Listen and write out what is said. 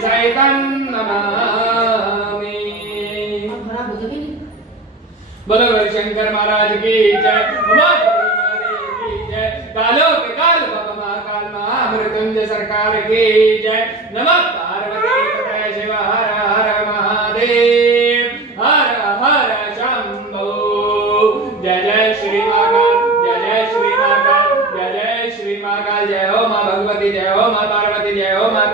सहितं नमामि। बोलो शंकर महाराज की जय, उमा की जय, कालों के काल बाबा महाकाल महामृत्युंजय सरकार की जय। नमः पार्वती पतये शिव हर हर महादेव, हर हर शंभो। जय जय श्री महाकाल, जय जय श्री महाकाल, जय जय श्री महाकाल। जय हो माँ भगवती, जय हो माँ पार्वती, जय हो माँ